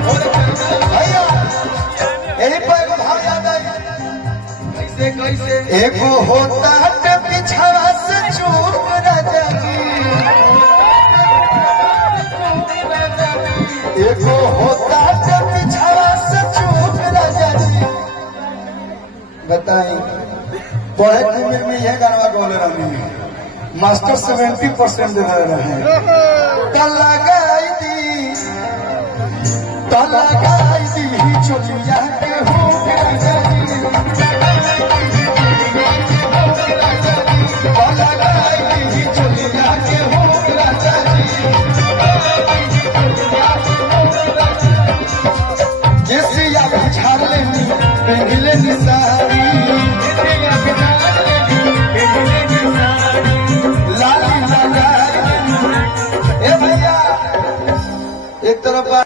भैया यही पर भाव याद आई कैसे एगो होता है पिछड़ा से चूक राजा की, एगो होता है पिछड़ा से चूक राजा जी। बताई पढ़े की उम्र में यह गाना बोले रही मास्टर 70% दे रहे हैं। लगाई दी चोलिया के हो निसार